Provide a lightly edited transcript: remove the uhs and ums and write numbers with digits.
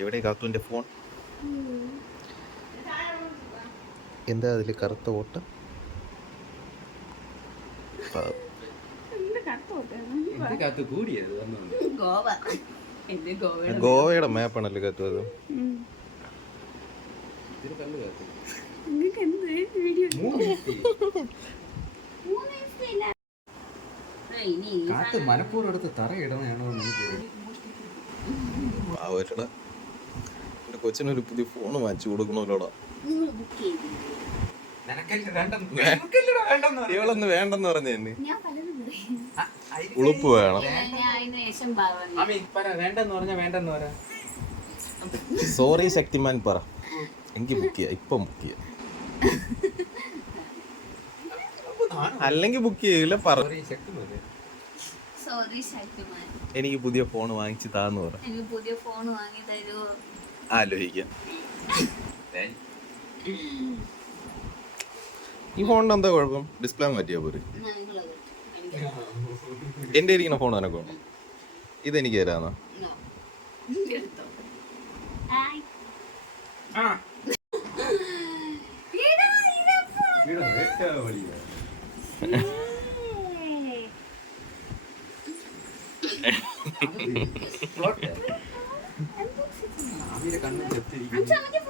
എവിടെ കാത്തുവിൻ്റെ ഫോൺ? എന്താ അതിൽ കറുത്ത ഓട്ടം? ഗോവയുടെ മാപ്പാണല്ലേ കാത്തു അത്. മനപ്പൂർവ്വം എടുത്ത് തറയിടണോ? എന്റെ കൊച്ചിനൊരു പുതിയ ഫോൺ വാങ്ങിച്ചു കൊടുക്കണല്ലോടാ. ഇവളൊന്ന് വേണ്ടെന്ന് പറഞ്ഞു തന്നെ. ഉളുപ്പ് വേണം. സോറി ശക്തിമാൻ പറ. എനിക്ക് ബുക്ക് ചെയ്യാം, ഇപ്പൊ ബുക്ക് ചെയ്യാം. അല്ലെങ്കിൽ ബുക്ക് ചെയ്യില്ല പറ. എനിക്ക് പുതിയ ഫോൺ വാങ്ങിച്ചു താന്ന് പറ. ആലോചിക്കാം. ഈ ഫോണിന് എന്താ കുഴപ്പം? ഡിസ്പ്ലേ മാറ്റിയാ പോരെ. എന്റെ ഇരിക്കുന്ന ഫോൺ എനക്ക് വേണം. ഇതെനിക്ക് തരാന്നോ? കണ്ണു ചെത്തിരിക്കുന്നു.